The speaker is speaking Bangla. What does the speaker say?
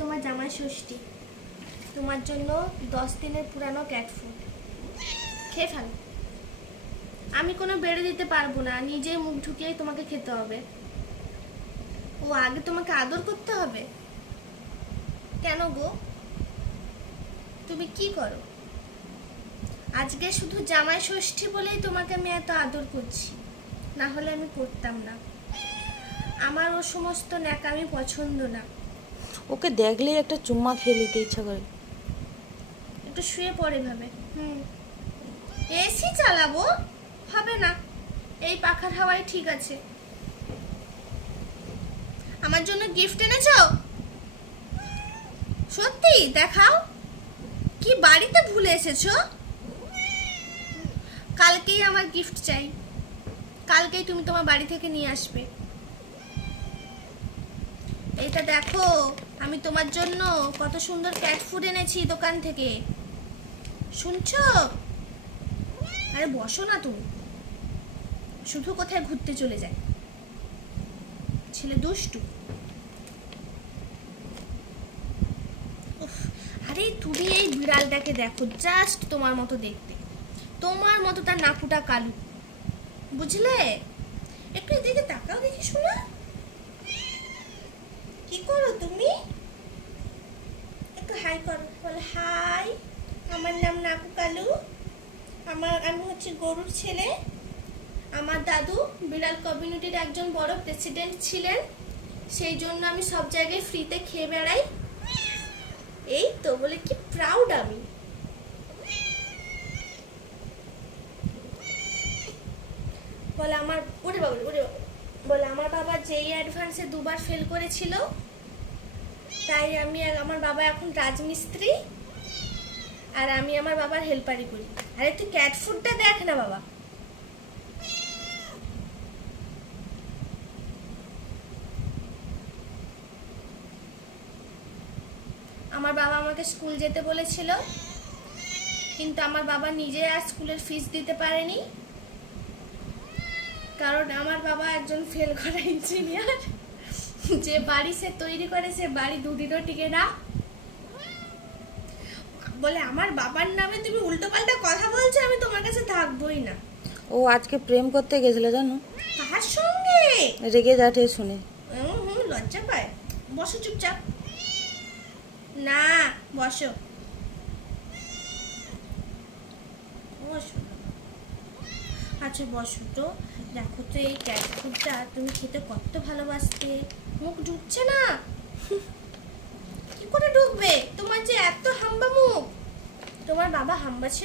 তোমার জামাই ষষ্ঠী, তোমার জন্য 10 দিনের পুরানো ক্যাট ফুড খেয়ে ফেলো। আমি কোনো বেড়ে দিতে পারবো না, নিজে মুখ ঢুকিয়ে তোমাকে খেতে হবে। ও আগে তোমাকে আদর করতে হবে? কেন গো, তুমি কি করো? আজকে শুধু জামাই ষষ্ঠী বলেই তোমাকে আমি এত আদর করছি, না হলে আমি করতাম না। আমার ও সমস্ত ন্যাকামি পছন্দ না। ওকে দেখলেই একটা চুম্মা খেয়ে নিতে ইচ্ছা করে। একটু শুয়ে পড়ে ভাবে। এসি চালাবো? হবে না, এই পাখার হাওয়াই ঠিক আছে। আমার জন্য গিফট এনেছো? সত্যি দেখাও, কি বাড়িতে ভুলে এসেছো? কালকেই আমার গিফট চাই, কালকেই তুমি তোমার বাড়ি থেকে নিয়ে আসবে। এইটা দেখো, আমি তোমার জন্য কত সুন্দর ক্যাট ফুড এনেছি দোকান থেকে, শুনছো? আরে বসো না তুমি, শুধু কোথায় ঘুরতে চলে যায়, ছেলে দুষ্টু। আরে তুমি এই বিড়ালটাকে দেখো, জাস্ট তোমার মতো দেখতে, তোমার মতো তার নাকুটা কালু, বুঝলে? একটু এদিকে তাকাও দেখি শোনা, কি করো তুমি? একটু হাই করো, বলে হাই, আমার নাম নাকু কালু, আমি হচ্ছে গরুর ছেলে। আমার দাদু বিড়াল কমিউনিটির একজন বড় প্রেসিডেন্ট ছিলেন, সেই জন্য আমি সব জায়গায় ফ্রিতে খেয়ে বেড়াই। এই তো বলে কি প্রাউড আমি। বলে আমার ওরে বাবা, বলে আমার বাবা যেই অ্যাডভান্সে 2 বার ফেল করেছিল, তাই আমার বাবা এখন রাজমিস্ত্রি, আর আমি আমার বাবার হেল্পারি করি। আরে তুই ক্যাট ফুডটা দেখ না বাবা। আমার বাবা আমাকে স্কুল যেতে বলেছিল, কিন্তু আমার বাবা নিজে আর স্কুলের ফিস দিতে পারেনি, কারণ আমার বাবা একজন ফেল করা ইঞ্জিনিয়ার, যে বাড়ি সে তৈরি করে সে বাড়ি 2 দিনও টিকে না। বলে আমার বাবার নামে তুমি উল্টোপাল্টা কথা বলছো, আমি তোমার কাছে থাকবোই না। ও আজকে প্রেম করতে গেছিল জানো? কার সঙ্গে? রেগে যাঠে শুনে। লজ্জা পায়। বসো চুপচাপ, না বসো বসো। আচ্ছা বসো তো, দেখো তো এই ক্যাট ফুডটা তুমি খেতে কত ভালোবাসতে, মুখ ঢুকছে না। কি করে ঢুকবে, তোমার যে এত হাম্বা মুখ। তোমার বাবা হাম্বা ছিল